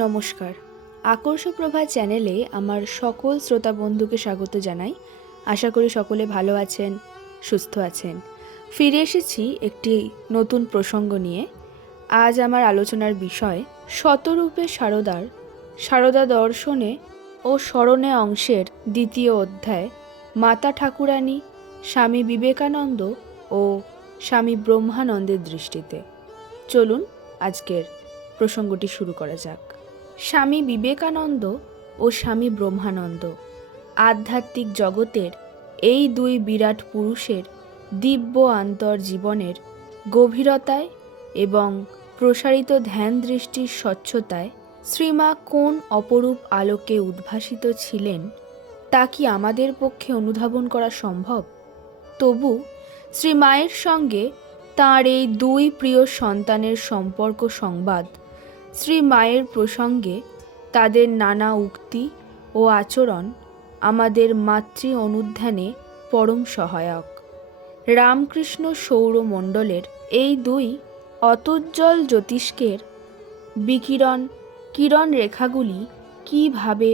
নমস্কার। আকর্ষ প্রভা চ্যানেলে আমার সকল শ্রোতা বন্ধুকে স্বাগত জানাই। আশা করি সকলে ভালো আছেন, সুস্থ আছেন। ফিরে এসেছি একটি নতুন প্রসঙ্গ নিয়ে। আজ আমার আলোচনার বিষয়, শতরূপে সারদার সারদা দর্শনে ও স্মরণে অংশের দ্বিতীয় অধ্যায়, মাতা ঠাকুরানী, স্বামী বিবেকানন্দ ও স্বামী ব্রহ্মানন্দের দৃষ্টিতে। চলুন আজকের প্রসঙ্গটি শুরু করা যাক। স্বামী বিবেকানন্দ ও স্বামী ব্রহ্মানন্দ। আধ্যাত্মিক জগতের এই দুই বিরাট পুরুষের দিব্য আন্তর জীবনের গভীরতায় এবং প্রসারিত ধ্যান দৃষ্টির স্বচ্ছতায় শ্রীমা কোন অপরূপ আলোকে উদ্ভাসিত ছিলেন, তা কি আমাদের পক্ষে অনুধাবন করা সম্ভব? তবু শ্রীমায়ের সঙ্গে তাঁর এই দুই প্রিয় সন্তানের সম্পর্ক সংবাদ শ্রী মায়ের প্রসঙ্গে তাদের নানা উক্তি ও আচরণ আমাদের মাতৃ অনুধ্যানে পরম সহায়ক। রামকৃষ্ণ সৌরমণ্ডলের এই দুই অতজ্জ্বল জ্যোতিষ্কের বিকিরণ, কিরণ রেখাগুলি কীভাবে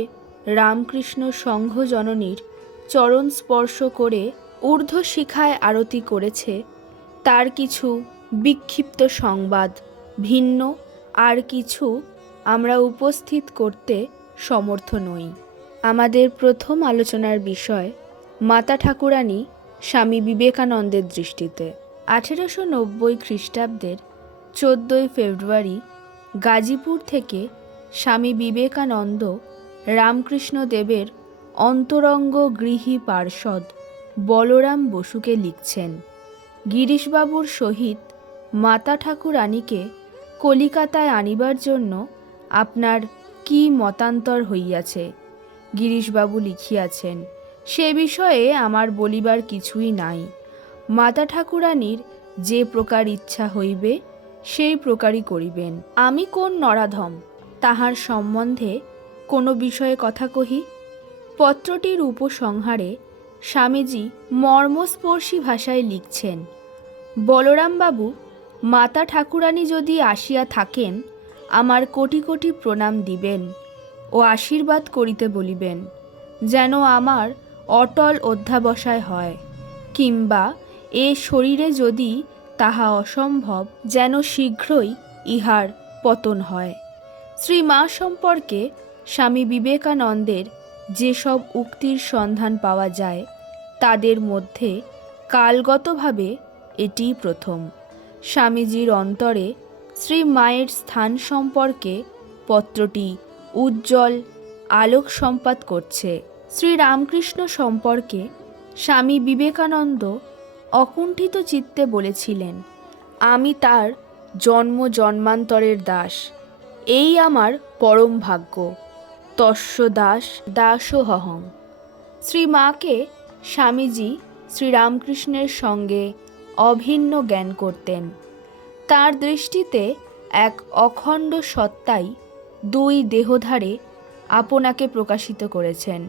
রামকৃষ্ণ সংঘ জননীর চরণ স্পর্শ করে ঊর্ধ্বশিখায় আরতি করেছে, তার কিছু বিক্ষিপ্ত সংবাদ ভিন্ন আর কিছু আমরা উপস্থিত করতে সমর্থ নই। আমাদের প্রথম আলোচনার বিষয় মাতা ঠাকুরানী স্বামী বিবেকানন্দের দৃষ্টিতে। আঠেরোশো নব্বই খ্রিস্টাব্দের চোদ্দোই ফেব্রুয়ারি গাজীপুর থেকে স্বামী বিবেকানন্দ রামকৃষ্ণ দেবের অন্তরঙ্গ গৃহী পার্ষদ বলরাম বসুকে লিখছেন। গিরিশবাবুর সহিত মাতা ঠাকুরানীকে কলিকাতায় আনিবার জন্য আপনার কি মতান্তর হইয়াছে? গিরিশবাবু লিখিয়াছেন, সে বিষয়ে আমার বলিবার কিছুই নাই। মাতা ঠাকুরানীর যে প্রকার ইচ্ছা হইবে, সেই প্রকারই করিবেন। আমি কোন নরাধম? তাহার সম্বন্ধে কোনো বিষয়ে কথা কহি? পত্রটির উপসংহারে স্বামীজি মর্মস্পর্শী ভাষায় লিখছেন, বলরামবাবু মাতা ঠাকুরানী যদি আসিয়া থাকেন, আমার কোটি কোটি প্রণাম দিবেন ও আশীর্বাদ করিতে বলিবেন, যেন আমার অটল অধ্যাবসায় হয়, কিংবা এ শরীরে যদি তাহা অসম্ভব, যেন শীঘ্রই ইহার পতন হয়। শ্রী মা সম্পর্কে স্বামী বিবেকানন্দের যেসব উক্তির সন্ধান পাওয়া যায়, তাদের মধ্যে কালগতভাবে এটিই প্রথম। স্বামীজির অন্তরে শ্রী মায়ের স্থান সম্পর্কে পত্রটি উজ্জ্বল আলোক সম্পাদ করছে। শ্রী রামকৃষ্ণ সম্পর্কে স্বামী বিবেকানন্দ অকুণ্ঠিত চিত্তে বলেছিলেন, আমি তার জন্ম জন্মান্তরের দাস, এই আমার পরম ভাগ্য, তস্য দাস শ্রী মাকে স্বামীজি শ্রীরামকৃষ্ণের সঙ্গে অভিন্ন জ্ঞান করতেন। তার দৃষ্টিতে এক অখণ্ড সত্তাই দুই দেহধারে আপনাকে প্রকাশিত করেছেন।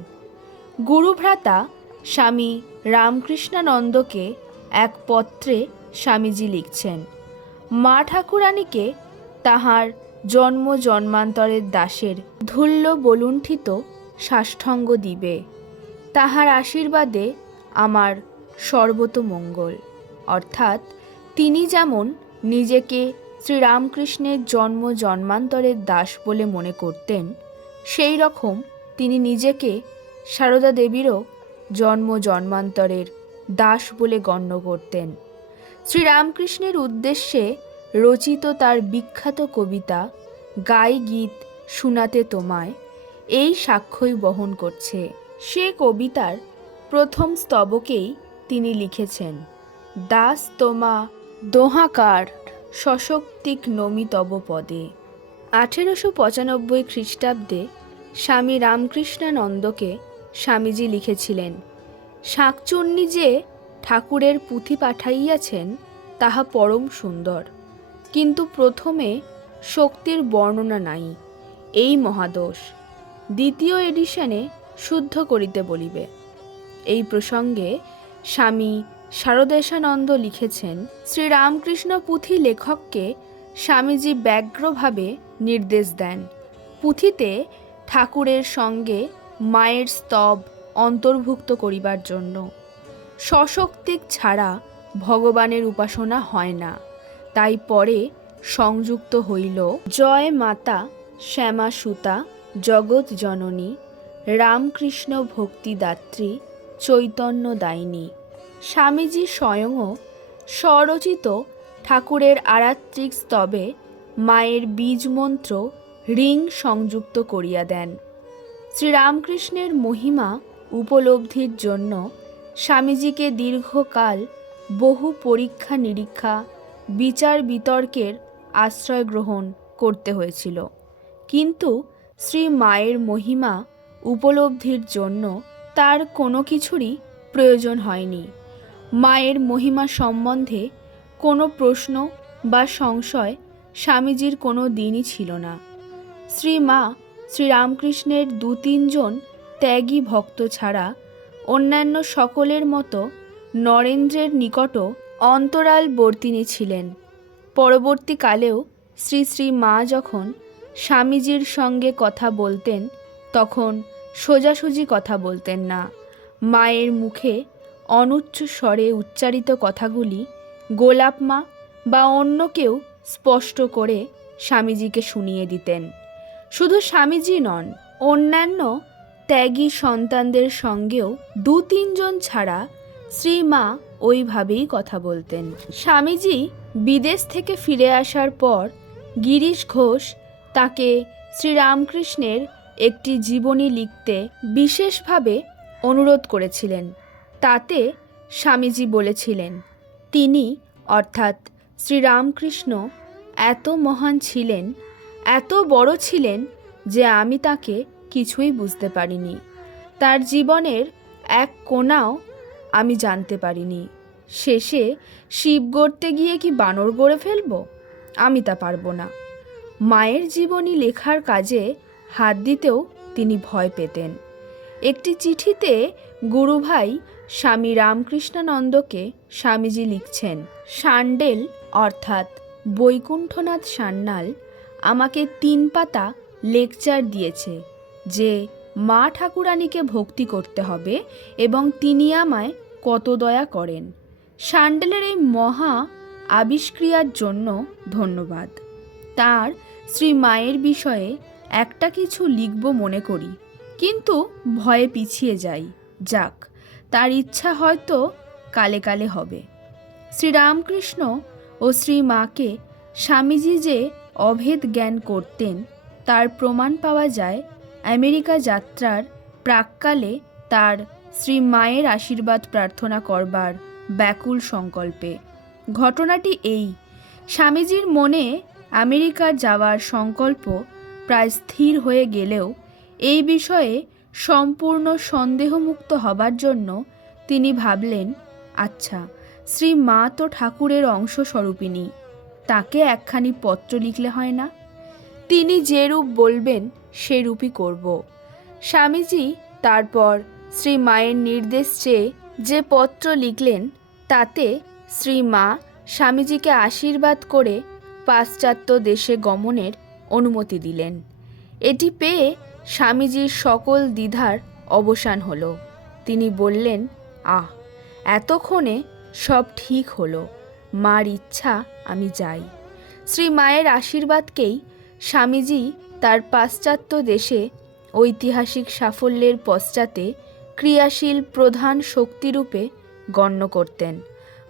গুরুভ্রাতা স্বামী রামকৃষ্ণানন্দকে এক পত্রে স্বামীজি লিখছেন, মা ঠাকুরানীকে তাহার জন্ম জন্মান্তরের দাসের ধুল্য বলুণ্ঠিত সাষ্টাঙ্গ দিবে। তাহার আশীর্বাদে আমার সর্বতমঙ্গল। অর্থাৎ তিনি যেমন নিজেকে শ্রীরামকৃষ্ণের জন্ম জন্মান্তরের দাস বলে মনে করতেন, সেই রকম তিনি নিজেকে সারদা দেবীরও জন্ম জন্মান্তরের দাস বলে গণ্য করতেন। শ্রীরামকৃষ্ণের উদ্দেশ্যে রচিত তার বিখ্যাত কবিতা গাই গীত শোনাতে তোমায় এই সাক্ষ্যই বহন করছে। সে কবিতার প্রথম স্তবকেই তিনি লিখেছেন। দাস তোমা দোহাকার সশক্তিক নমি তব পদে। আঠেরোশো পঁচানব্বই খ্রিস্টাব্দে স্বামী রামকৃষ্ণানন্দকে স্বামীজি লিখেছিলেন, শাঁকচুন্নি যে ঠাকুরের পুঁথি পাঠাইয়াছেন, তাহা পরম সুন্দর। কিন্তু প্রথমে শক্তির বর্ণনা নাই, এই মহাদোষ। দ্বিতীয় এডিশনে শুদ্ধ করিতে বলিবে। এই প্রসঙ্গে স্বামী শারদেশানন্দ লিখেছেন, শ্রীরামকৃষ্ণ পুঁথি লেখককে স্বামীজি ব্যগ্রভাবে নির্দেশ দেন। পুঁথিতে ঠাকুরের সঙ্গে মায়ের স্তব অন্তর্ভুক্ত করিবার জন্য। সশক্তিক ছাড়া ভগবানের উপাসনা হয় না। তাই পরে সংযুক্ত হইল, জয় মাতা, শ্যামা সুতা, জগৎ জননী, রামকৃষ্ণ ভক্তিদাত্রী, চৈতন্য দায়িনী। স্বামীজি স্বয়ংও স্বরচিত ঠাকুরের আরাত্রিক স্তবে মায়ের বীজমন্ত্র রিং সংযুক্ত করিয়া দেন। শ্রীরামকৃষ্ণের মহিমা উপলব্ধির জন্য স্বামীজিকে দীর্ঘকাল বহু পরীক্ষা নিরীক্ষা, বিচার বিতর্কের আশ্রয় গ্রহণ করতে হয়েছিল। কিন্তু শ্রী মায়ের মহিমা উপলব্ধির জন্য তার কোনো কিছুরই প্রয়োজন হয়নি। মায়ের মহিমা সম্বন্ধে কোনো প্রশ্ন বা সংশয় স্বামীজির কোনো দিনই ছিল না। শ্রী মা শ্রীরামকৃষ্ণের দু তিনজন ত্যাগী ভক্ত ছাড়া অন্যান্য সকলের মতো নরেন্দ্রের নিকটও অন্তরালবর্তিনী ছিলেন। পরবর্তীকালেও শ্রী শ্রী মা যখন স্বামীজির সঙ্গে কথা বলতেন, তখন সোজাসুজি কথা বলতেন না। মায়ের মুখে অনুচ্চ স্বরে উচ্চারিত কথাগুলি গোলাপ মা বা অন্য কেউ স্পষ্ট করে স্বামীজিকে শুনিয়ে দিতেন। শুধু স্বামীজি নন, অন্যান্য ত্যাগী সন্তানদের সঙ্গেও দু তিনজন ছাড়া শ্রীমা ওইভাবেই কথা বলতেন। স্বামীজি বিদেশ থেকে ফিরে আসার পর গিরিশ ঘোষ তাকে শ্রীরামকৃষ্ণের একটি জীবনী লিখতে বিশেষভাবে অনুরোধ করেছিলেন। তাতে স্বামীজি বলেছিলেন, তিনি, অর্থাৎ শ্রীরামকৃষ্ণ, এত মহান ছিলেন, এত বড় ছিলেন যে আমি তাকে কিছুই বুঝতে পারিনি। তার জীবনের এক কোণাও আমি জানতে পারিনি। শেষে শিব গড়তে গিয়ে কি বানর গড়ে ফেলব? আমি তা পারব না। মায়ের জীবনী লেখার কাজে হাত দিতেও তিনি ভয় পেতেন। একটি চিঠিতে গুরুভাই স্বামী রামকৃষ্ণানন্দকে স্বামীজি লিখছেন সান্ডেল অর্থাৎ বৈকুণ্ঠনাথ সান্যাল আমাকে তিন পাতা লেকচার দিয়েছে যে মা ঠাকুরানীকে ভক্তি করতে হবে এবং তিনি আমায় কত দয়া করেন। সান্ডেলের এই মহা আবিষ্ক্রিয়ার জন্য ধন্যবাদ। তার শ্রী মায়ের বিষয়ে একটা কিছু লিখব মনে করি, কিন্তু ভয়ে পিছিয়ে যাই। যাক তার ইচ্ছা হয়তো কালে কালে হবে। শ্রীরামকৃষ্ণ ও শ্রী মাকে স্বামীজি যে অভেদ জ্ঞান করতেন, তার প্রমাণ পাওয়া যায় আমেরিকা যাত্রার প্রাককালে তার শ্রী মায়ের আশীর্বাদ প্রার্থনা করবার ব্যাকুল সংকল্পে। ঘটনাটি এই, স্বামীজির মনে আমেরিকা যাওয়ার সংকল্প প্রায় স্থির হয়ে গেলেও এই বিষয়ে সম্পূর্ণ সন্দেহমুক্ত হবার জন্য তিনি ভাবলেন আচ্ছা শ্রী মা তো ঠাকুরের অংশস্বরূপিণী, তাকে একখানি পত্র লিখলে হয় না? তিনি যে রূপ বলবেন সে রূপই করব। স্বামীজি তারপর শ্রী মায়ের নির্দেশ চেয়ে যে পত্র লিখলেন, তাতে শ্রী মা স্বামীজিকে আশীর্বাদ করে পাশ্চাত্য দেশে গমনের অনুমতি দিলেন। এটি পেয়ে স্বামীজির সকল দ্বিধার অবসান হলো। তিনি বললেন, আহ, এতক্ষণে সব ঠিক হলো। মার ইচ্ছা, আমি যাই। শ্রী মায়ের আশীর্বাদকেই স্বামীজি তার পাশ্চাত্য দেশে ঐতিহাসিক সাফল্যের পশ্চাতে ক্রিয়াশীল প্রধান শক্তিরূপে গণ্য করতেন।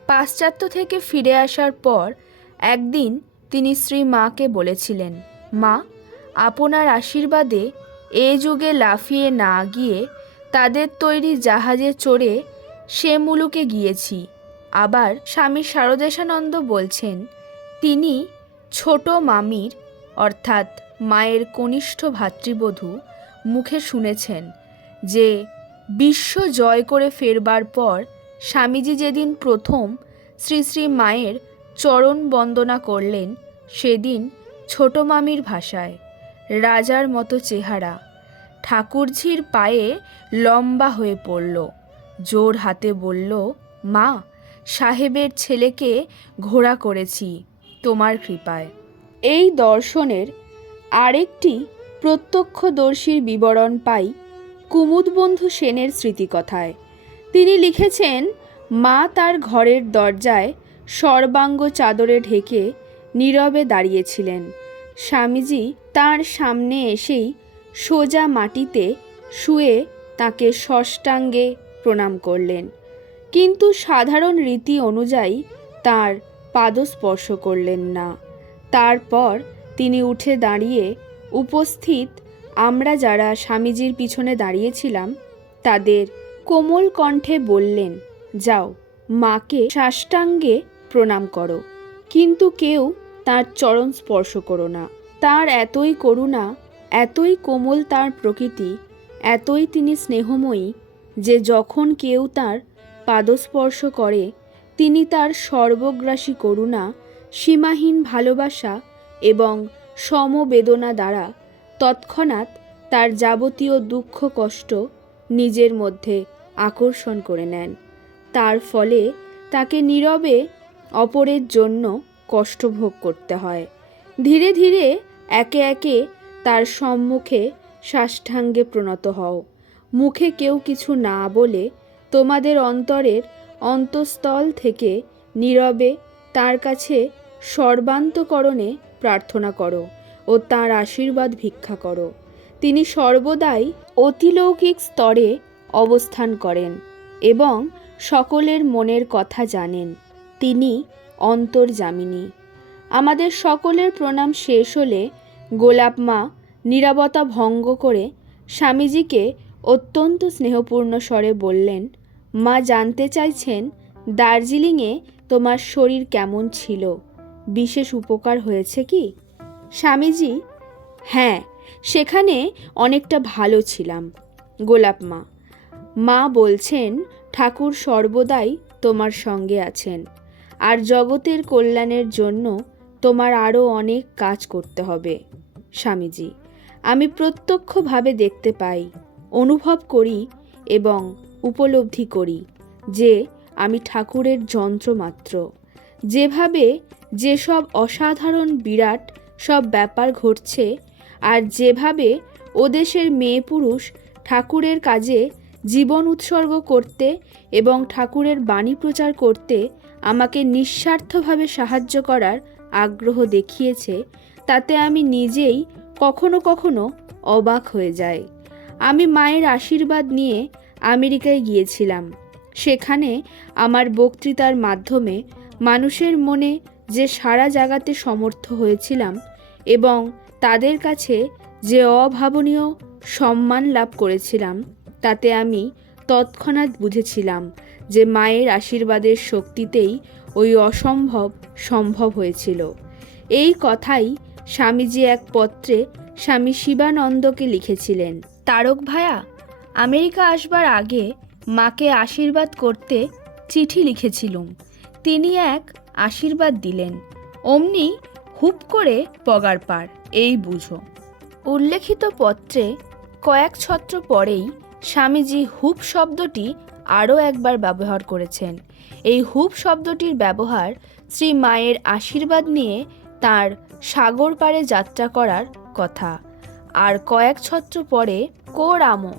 পাশ্চাত্য থেকে ফিরে আসার পর একদিন তিনি শ্রী মাকে বলেছিলেন, মা, আপনার আশীর্বাদে এ যুগে লাফিয়ে না গিয়ে তাদের তৈরি জাহাজে চড়ে সে মুলুকে গিয়েছি। আবার স্বামী শারদেশানন্দ বলছেন, তিনি ছোট মামির, অর্থাৎ মায়ের কনিষ্ঠ ভাতৃবধূ, মুখে শুনেছেন যে বিশ্ব জয় করে ফেরবার পর স্বামীজি যেদিন প্রথম শ্রী শ্রী মায়ের চরণ বন্দনা করলেন, সেদিন ছোট মামির ভাষায়। রাজার মতো চেহারা। ঠাকুরঝির পায়ে লম্বা হয়ে পড়ল। জোর হাতে বলল, মা, সাহেবের ছেলেকে ঘোড়া করেছি, তোমার কৃপায়। এই দর্শনের আরেকটি প্রত্যক্ষদর্শীর বিবরণ পাই কুমুদবন্ধু সেনের স্মৃতিকথায়। তিনি লিখেছেন, মা তার ঘরের দরজায় সর্বাঙ্গ চাদরে ঢেকে নীরবে দাঁড়িয়েছিলেন। স্বামীজি তার সামনে এসেই সোজা মাটিতে শুয়ে তাকে ষষ্ঠাঙ্গে প্রণাম করলেন। কিন্তু সাধারণ রীতি অনুযায়ী তার পাদস্পর্শ করলেন না। তারপর তিনি উঠে দাঁড়িয়ে উপস্থিত, আমরা যারা স্বামীজির পিছনে দাঁড়িয়েছিলাম, তাদের কোমল কণ্ঠে বললেন, যাও, মাকে সাষ্টাঙ্গে প্রণাম করো। কিন্তু কেউ তার চরণ স্পর্শ করো না। তার এতই করুণা, এতই কোমল তার প্রকৃতি, এতই তিনি স্নেহময়ী যে যখন কেউ তার পাদস্পর্শ করে, তিনি তার সর্বগ্রাসী করুণা, সীমাহীন ভালোবাসা এবং সমবেদনা দ্বারা তৎক্ষণাৎ তার যাবতীয় দুঃখ, কষ্ট নিজের মধ্যে আকর্ষণ করে নেন। তার ফলে তাকে নীরবে অপরের জন্য কষ্ট ভোগ করতে হয়। ধীরে ধীরে একে একে তার সম্মুখে সাষ্টাঙ্গে প্রণত হও। মুখে কেউ কিছু না বলে তোমাদের অন্তরের অন্তঃস্থল থেকে নীরবে তার কাছে সর্বান্তকরণে প্রার্থনা করো ও তার আশীর্বাদ ভিক্ষা করো। তিনি সর্বদাই অতিলৌকিক স্তরে অবস্থান করেন এবং সকলের মনের কথা জানেন। তিনি অন্তর্জামিনী আমাদের সকলের প্রণাম শেষ হলে গোলাপ মা নীরবতা ভঙ্গ করে স্বামীজিকে অত্যন্ত স্নেহপূর্ণ স্বরে বললেন, মা জানতে চাইছেন দার্জিলিংয়ে তোমার শরীর কেমন ছিল? বিশেষ উপকার হয়েছে কি? স্বামীজি হ্যাঁ সেখানে অনেকটা ভালো ছিলাম, গোলাপ মা। মা বলছেন ঠাকুর সর্বদাই তোমার সঙ্গে আছেন। আর জগতের কল্যাণের জন্য তোমার আরও অনেক কাজ করতে হবে, স্বামীজি। আমি প্রত্যক্ষভাবে দেখতে পাই, অনুভব করি এবং উপলব্ধি করি যে আমি ঠাকুরের যন্ত্রমাত্র। যেভাবে যেসব অসাধারণ বিরাট সব ব্যাপার ঘটছে আর যেভাবে ওদেশের মেয়ে পুরুষ ঠাকুরের কাজে জীবন উৎসর্গ করতে এবং ঠাকুরের বাণী প্রচার করতে আমাকে নিঃস্বার্থভাবে সাহায্য করার আগ্রহ দেখিয়েছে, তাতে আমি নিজেই কখনো কখনো অবাক হয়ে যাই। আমি মায়ের আশীর্বাদ নিয়ে আমেরিকায় গিয়েছিলাম। সেখানে আমার বক্তৃতার মাধ্যমে মানুষের মনে যে সারা জাগাতে সমর্থ হয়েছিলাম এবং তাদের কাছে যে অভাবনীয় সম্মান লাভ করেছিলাম, তাতে আমি তৎক্ষণাৎ বুঝেছিলাম যে মায়ের আশীর্বাদের শক্তিতেই ওই অসম্ভব সম্ভব হয়েছিল। এই কথাই স্বামীজি এক পত্রে স্বামী শিবানন্দকে লিখেছিলেন, তারক ভায়া, আমেরিকা আসবার আগে মাকে আশীর্বাদ করতে চিঠি লিখেছিলুম। তিনি এক আশীর্বাদ দিলেন, অমনি হুপ করে পগার পার, এই বুঝো। উল্লেখিত পত্রে কয়েক ছত্র পরেই স্বামীজি হুপ শব্দটি আরও একবার ব্যবহার করেছেন। এই হুপ শব্দটির ব্যবহার শ্রী মায়ের আশীর্বাদ নিয়ে তার সাগর পাড়ে যাত্রা করার কথা। আর কয়েক ছত্র পরে কোরামো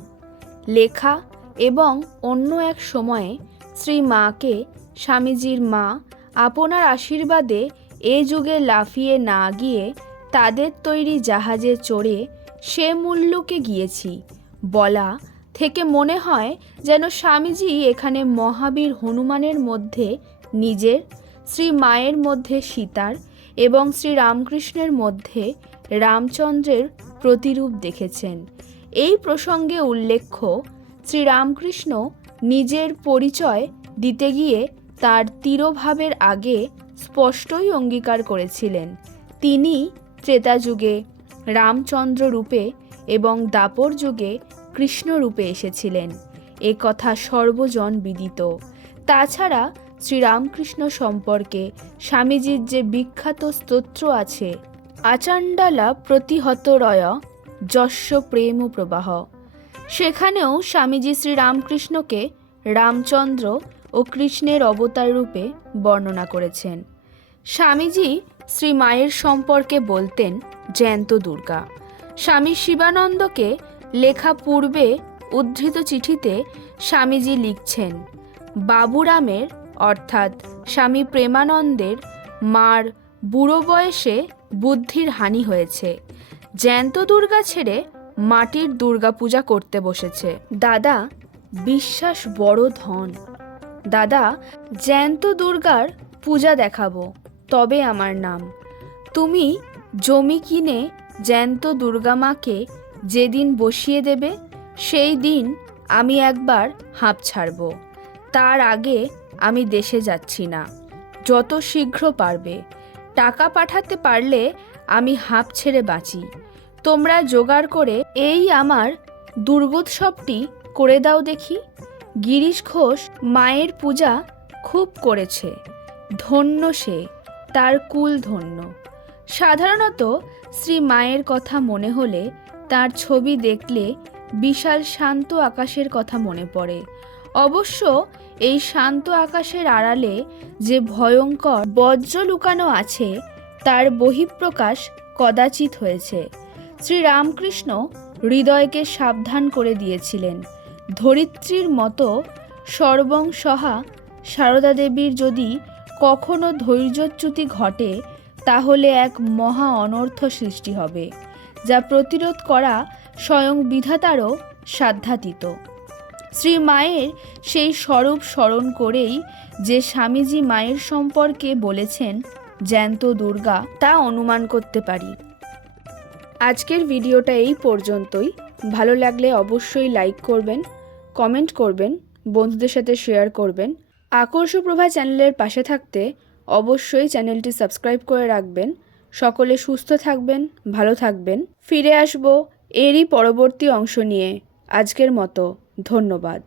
লেখা এবং অন্য এক সময়ে শ্রী মাকে স্বামীজির মা আপনার আশীর্বাদে এ যুগে লাফিয়ে না গিয়ে তাদের তৈরি জাহাজে চড়ে সে মূল্যকে গিয়েছি। বলা থেকে মনে হয় যেন স্বামীজি এখানে মহাবীর হনুমানের মধ্যে নিজের, শ্রী মায়ের মধ্যে সীতার এবং শ্রী রামকৃষ্ণের মধ্যে রামচন্দ্রের প্রতিরূপ দেখেছেন। এই প্রসঙ্গে উল্লেখ্য শ্রীরামকৃষ্ণ নিজের পরিচয় দিতে গিয়ে তার তিরোভাবের আগে স্পষ্টই অঙ্গীকার করেছিলেন। তিনি ত্রেতা যুগে রামচন্দ্র রূপে এবং দাপর যুগে কৃষ্ণ রূপে এসেছিলেন। এ কথা সর্বজন বিদিত। তাছাড়া শ্রীরামকৃষ্ণ সম্পর্কে স্বামীজির যে বিখ্যাত স্তোত্র আছে, আচাণ্ডালা প্রতিহত রয় যস্য প্রেম প্রবাহ। সেখানেও স্বামীজি শ্রীরামকৃষ্ণকে রামচন্দ্র ও কৃষ্ণের অবতার রূপে বর্ণনা করেছেন। স্বামীজি শ্রী মায়ের সম্পর্কে বলতেন জ্যান্ত দুর্গা। স্বামী শিবানন্দকে লেখা পূর্বে উদ্ধৃত চিঠিতে স্বামীজি লিখছেন, বাবুরামের, অর্থাৎ স্বামী প্রেমানন্দের, মার বুড়ো বয়সে বুদ্ধির হানি হয়েছে। জ্যান্ত দুর্গা ছেড়ে মাটির দুর্গা পূজা করতে বসেছে। দাদা, বিশ্বাস বড় ধন। দাদা, জ্যান্ত দুর্গার পূজা দেখাবো, তবে আমার নাম। তুমি জমি কিনে জ্যান্ত দুর্গা মাকে যেদিন বসিয়ে দেবে, সেই দিন আমি একবার হাঁপ ছাড়ব। তার আগে আমি দেশে যাচ্ছি না। যত শীঘ্র পারবে। টাকা পাঠাতে পারলে আমি হাঁপ ছেড়ে বাঁচি। তোমরা জোগাড় করে এই আমার দুর্গোৎসবটি করে দাও দেখি। গিরিশ ঘোষ মায়ের পূজা খুব করেছে। ধন্য সে, তার কুল ধন্য। সাধারণত শ্রী মায়ের কথা মনে হলে তার ছবি দেখলে বিশাল শান্ত আকাশের কথা মনে পড়ে। অবশ্য এই শান্ত আকাশের আড়ালে যে ভয়ঙ্কর বজ্র লুকানো আছে, তার বহিঃপ্রকাশ কদাচিৎ হয়েছে। শ্রীরামকৃষ্ণ হৃদয়কে সাবধান করে দিয়েছিলেন। ধরিত্রীর মতো সর্বং সহা সারদা দেবীর যদি কখনো ধৈর্যচ্যুতি ঘটে, তাহলে এক মহা অনর্থ সৃষ্টি হবে। যা প্রতিরোধ করা স্বয়ং বিধাতারও সাধ্যাতীত। শ্রী মায়ের সেই স্বরূপ স্মরণ করেই যে স্বামীজি মায়ের সম্পর্কে বলেছেন, জ্যান্ত দুর্গা, তা অনুমান করতে পারি। আজকের ভিডিওটা এই পর্যন্তই। ভালো লাগলে অবশ্যই লাইক করবেন কমেন্ট করবেন, বন্ধুদের সাথে শেয়ার করবেন। আকর্ষপ্রভা চ্যানেলের পাশে থাকতে অবশ্যই চ্যানেলটি সাবস্ক্রাইব করে রাখবেন। সকলে সুস্থ থাকবেন ভালো থাকবেন। ফিরে আসব এরই পরবর্তী অংশ নিয়ে। আজকের মতো ধন্যবাদ।